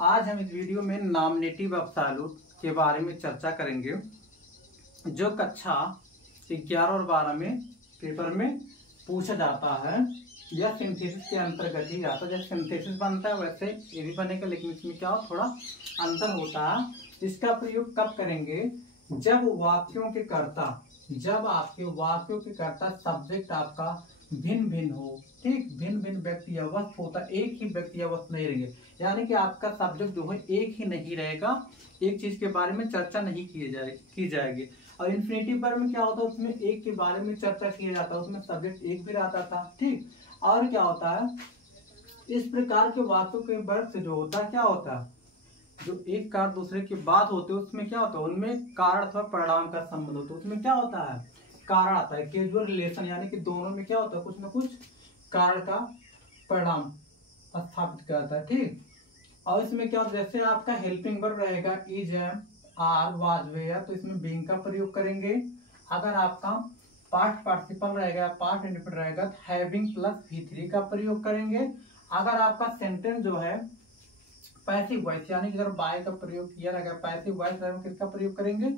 आज हम इस वीडियो में नॉमिनेटिव एब्सोल्यूट के बारे में चर्चा करेंगे, जो कक्षा 11 और 12 में पेपर में पूछा जाता है। यह सिंथेसिस के अंतर्गत ही आता है। जैसे सिंथेसिस बनता है वैसे ये भी बनेगा, लेकिन इसमें क्या हो, थोड़ा अंतर होता है। इसका प्रयोग कब करेंगे? जब आपके वाक्यों के कर्ता सब्जेक्ट आपका भिन्न भिन्न हो। ठीक, भिन्न भिन्न व्यक्ति या वस्तु होता है, एक ही व्यक्ति या वस्तु नहीं रहेंगे। यानी कि आपका सब्जेक्ट जो है एक ही नहीं रहेगा, एक चीज के बारे में चर्चा नहीं की जाएगी। और इन्फिनेटिव वर्ब में क्या होता है, उसमें एक के बारे में चर्चा किया जाता है, उसमें सब्जेक्ट एक भी रहता था। ठीक, और क्या होता है, इस प्रकार के वाक्यों के वर्ग से जो होता है, क्या होता है, जो एक कार्य दूसरे के बाद होते हैं उसमें क्या होता है, उनमें कारण अथवा परिणाम का संबंध होता है। उसमें क्या होता है, कारण आता है, कैजुअल रिलेशन, यानी कि दोनों में क्या होता है, कुछ ना कुछ कारण का परिणाम स्थापित करता है। ठीक, और इसमें क्या होता है, जैसे आपका हेल्पिंग वर्ब रहेगा इज, आर, वाज, वेयर, तो इसमें बीइंग का प्रयोग करेंगे। अगर आपका पास्ट पार्टिसिपल रहेगा, पास्ट इंडिपेंडेंट रहेगा, तो हैविंग प्लस V3 का प्रयोग करेंगे। अगर आपका सेंटेंस जो है पैसिव वॉइस, यानी कि अगर बाय का प्रयोग किया रहेगा, पैसिव वॉइस रहेगा, किसका प्रयोग करेंगे,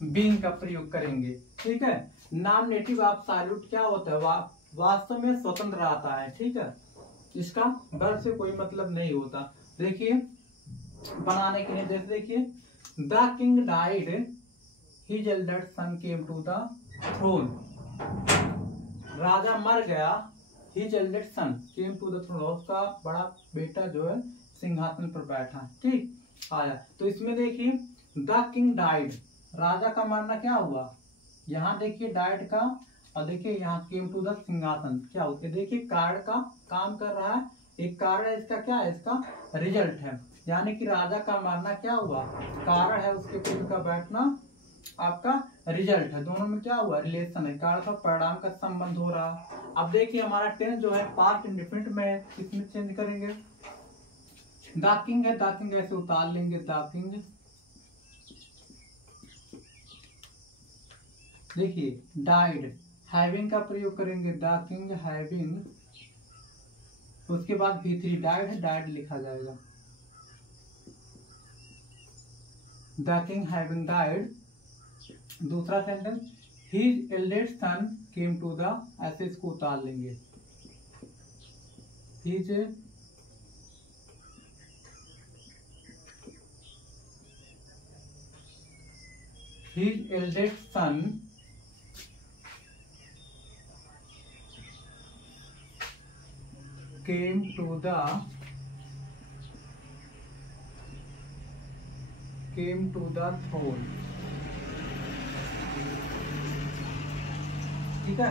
बीइंग का प्रयोग करेंगे। ठीक है, नॉमिनेटिव एब्सोल्यूट क्या होता है, वास्तव में स्वतंत्र आता है। ठीक है, इसका वर्ब से कोई मतलब नहीं होता। देखिए बनाने के लिए, जैसे देखिए, the king died, his eldest son came to the throne. राजा मर गया, his eldest son came to the throne, उसका बड़ा बेटा जो है सिंहासन पर बैठा। ठीक, आया। तो इसमें देखिए द किंग डाइड, राजा का मरना क्या हुआ, यहाँ देखिए डाइड का, और देखिए यहाँ केम टू द सिंहासन क्या होता है, देखिए कार्ड का काम कर रहा है, एक कारण है, इसका क्या है, इसका रिजल्ट है। यानी कि राजा का मरना क्या हुआ, कारण है, उसके पुत्र का बैठना आपका रिजल्ट है। दोनों में क्या हुआ, रिलेशन है, कारण का परिणाम का संबंध हो रहा। अब देखिए हमारा टेंस जो है पास्ट इंडिफिनिट में, किसमें चेंज करेंगे, द किंग है, द किंग ऐसे उतार लेंगे, द किंग। देखिए डाइड, हैविंग का प्रयोग करेंगे, द किंग हैविंग, उसके बाद V3 डाइड है, डाइड लिखा जाएगा, द किंग हैविंग डाइड। दूसरा सेंटेंस, his eldest son came to the, ऐसे इसको उतार लेंगे, his eldest son came to the throne। ठीक है,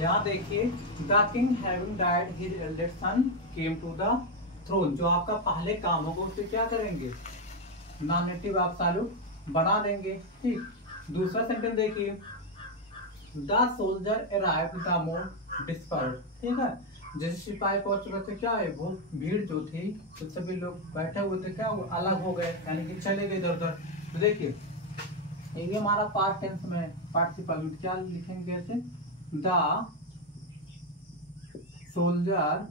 यहाँ देखिए the king having died his eldest son came to the throne. जो आपका पहले काम होगा उससे क्या करेंगे, नॉमिनेटिव एब्सोल्यूट बना देंगे। ठीक, दूसरा सेंटेंस देखिए, the soldier arrived the more dispersed. ठीक है, जैसे सिपाही पहुंच चुके थे, क्या है, वो भीड़ जो थी, तो सभी लोग बैठे हुए थे, क्या वो अलग हो गए, यानी कि चले गए इधर उधर। तो देखिए ये हमारा पास्ट टेंस में पार्टिसिपल में क्या लिखेंगे, जैसे द सोल्जर,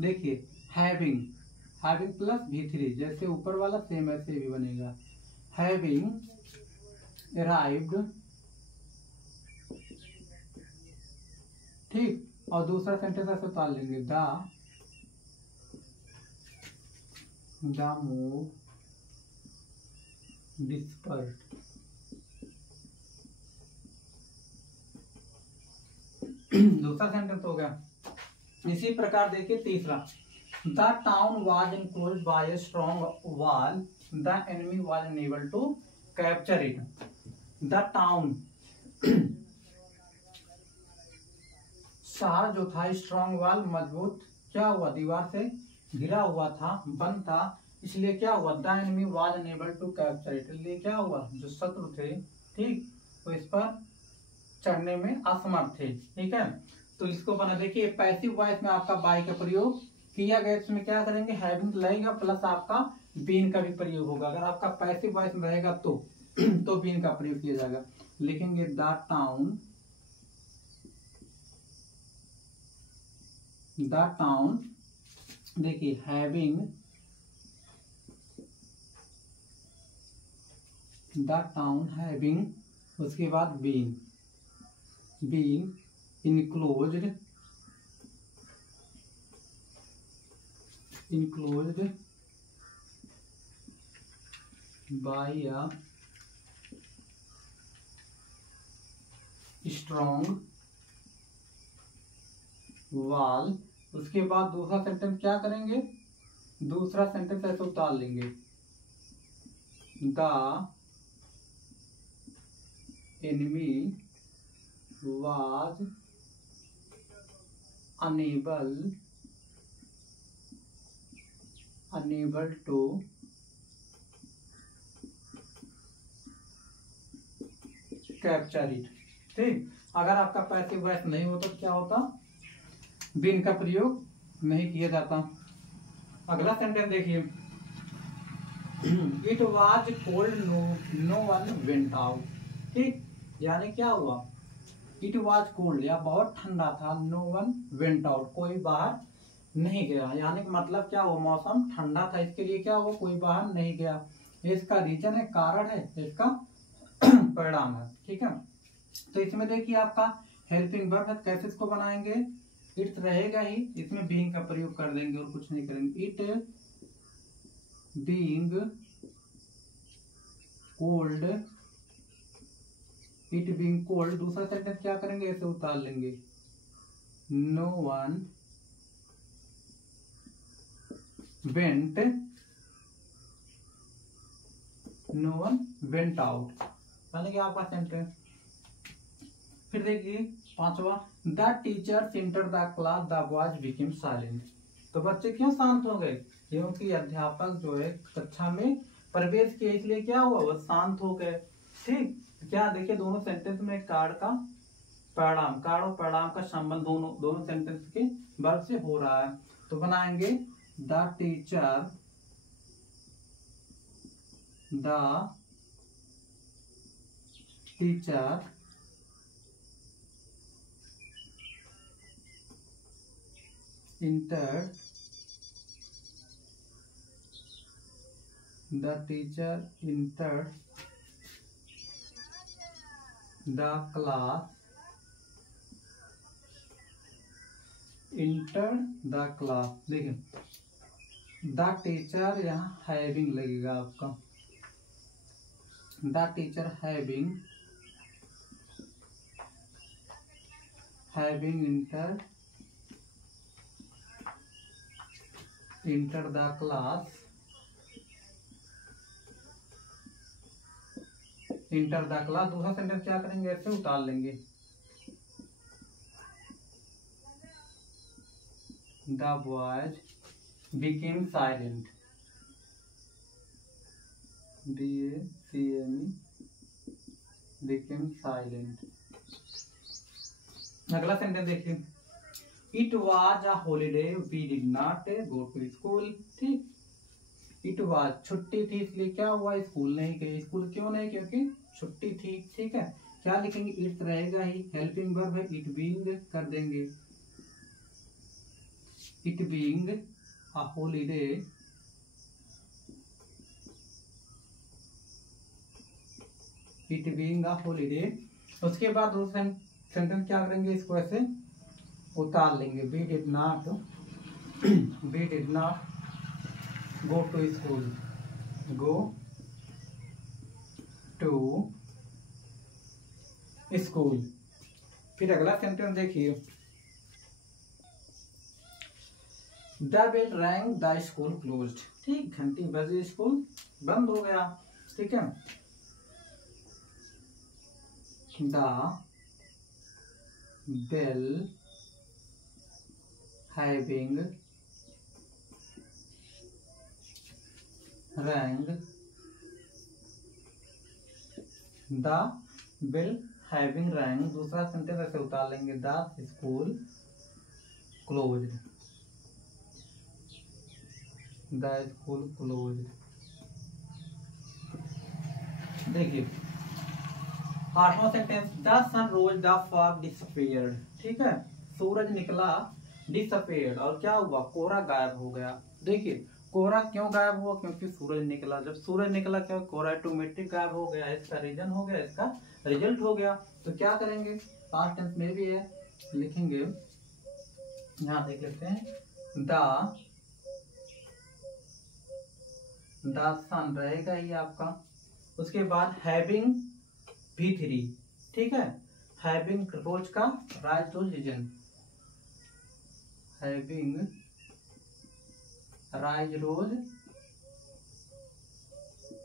देखिए हैविंग प्लस V3, जैसे ऊपर वाला सेम ऐसे भी बनेगा, हैविंग अराइव्ड। ठीक, और दूसरा सेंटेंस ऐसे उतार लेंगे, द मोर डिस्पर्स्ड। दूसरा सेंटेंस हो गया। इसी प्रकार देखिए तीसरा, the town was enclosed by a strong wall, the enemy was unable to capture it. The town, शहर जो था, स्ट्रॉन्ग वॉल मजबूत क्या हुआ, दीवार से घिरा हुआ था, बंद था, इसलिए क्या हुआ, the enemy was unable to capture it, इसलिए क्या हुआ, जो शत्रु थे, ठीक, वो इस पर चढ़ने में असमर्थ थे। ठीक है, तो इसको बना, देखिए पैसिव वॉइस में आपका बाय का प्रयोग किया गया, इसमें क्या करेंगे, हैविंग लगेगा प्लस आपका बीन का भी प्रयोग होगा। अगर आपका पैसिव वॉइस में रहेगा तो बीन का प्रयोग किया जाएगा। लिखेंगे द टाउन देखिए हैविंग द टाउन, हैविंग, उसके बाद been, been enclosed, enclosed by a strong wall. उसके बाद दूसरा सेंटेंस क्या करेंगे, दूसरा सेंटेंस ऐसे उतार लेंगे, the enemy was unable to capture it. ठीक, अगर आपका पैसिव वॉइस नहीं होता तो क्या होता, बीन का प्रयोग नहीं किया जाता। अगला सेंटेंस देखिए, it was cold no one went out. ठीक, यानी क्या हुआ, इट वॉज कोल्ड या बहुत ठंडा था, नो वन वेंट आउट, कोई बाहर नहीं गया। यानी मतलब क्या हुआ, मौसम ठंडा था, इसके लिए क्या हुआ, कोई बाहर नहीं गया। इसका रीजन है, कारण है, इसका परिणाम है। ठीक है, तो इसमें देखिए आपका हेल्पिंग वर्ब है, कैसे इसको बनाएंगे, इट्स रहेगा ही, इसमें बीइंग का प्रयोग कर देंगे और कुछ नहीं करेंगे। It being cold, it being cold, दूसरा सेंटेंस क्या करेंगे, ऐसे उतार लेंगे, no one went, no one went out, यानी कि आपका सेंटेंस। फिर देखिए पांचवा, the teacher enter the class, the boys became silent. तो बच्चे क्यों शांत हो गए, क्योंकि अध्यापक जो है कक्षा में प्रवेश किया, इसलिए क्या हुआ, वो शांत हो गए। ठीक, क्या देखिए दोनों सेंटेंस में कार्ड का परिणाम, कार्ड और परिणाम का संबंध दोनों सेंटेंस के वर्ब से हो रहा है। तो बनाएंगे, the teacher entered the class, देखिए द टीचर यहाँ हैविंग लगेगा आपका, the teacher having entered the class, enter the class, दूसरा सेंटेंस क्या करेंगे, ऐसे उतार लेंगे, the boys became silent, BACME became silent. अगला सेंटेंस देखिए, it was a holiday we did not go to school. ठीक, इट वाज छुट्टी थी, इसलिए क्या हुआ, स्कूल नहीं गए। स्कूल क्यों नहीं, क्योंकि छुट्टी थी। ठीक है, क्या लिखेंगे, इट्स रहेगा ही, हेल्पिंग वर्ब है, इट बीइंग कर देंगे, इट बीइंग अ हॉलीडे उसके बाद दूसरा सेंटेंस क्या करेंगे, इसको ऐसे उतार लेंगे, we did not go to school, school. फिर अगला सेंटेंस देखिए, the bell rang the school closed. ठीक, घंटी बजी, स्कूल बंद हो गया। ठीक है, the bell having rang, the bell having rang, दूसरा सेंटेंस ऐसे उतार लेंगे, the school closed, the school closed. देखिए आठवां sentence, the sun rose the fog disappeared. ठीक है, सूरज निकला डिसअपेयर्ड। और क्या हुआ, कोहरा गायब हो गया। देखिए कोहरा क्यों गायब हुआ, क्योंकि सूरज निकला। जब सूरज निकला क्या, कोहरा ऑटोमेटिक गायब हो गया। इसका रीजन हो गया, इसका रिजल्ट हो गया। तो क्या करेंगे, पास्ट टेंस में भी है, लिखेंगे, यहाँ देख लेते हैं, द सन रहेगा ही आपका। उसके बाद हैविंग V3, ठीक है, हैविंग रोज का rise rose risen, having rise rose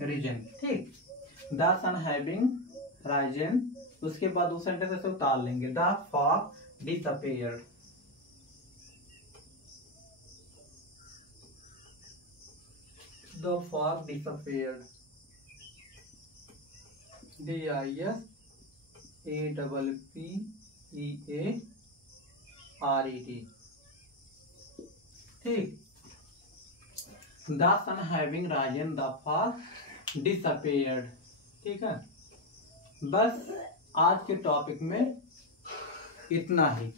risen, ठीक। The sun having risen. उसके बाद उस सेंटेंस से उतार लेंगे, the fog disappeared. The fog disappeared. DISAPPEARED, ठीक। The sun having risen, the fog disappeared, ठीक है। बस आज के टॉपिक में इतना ही।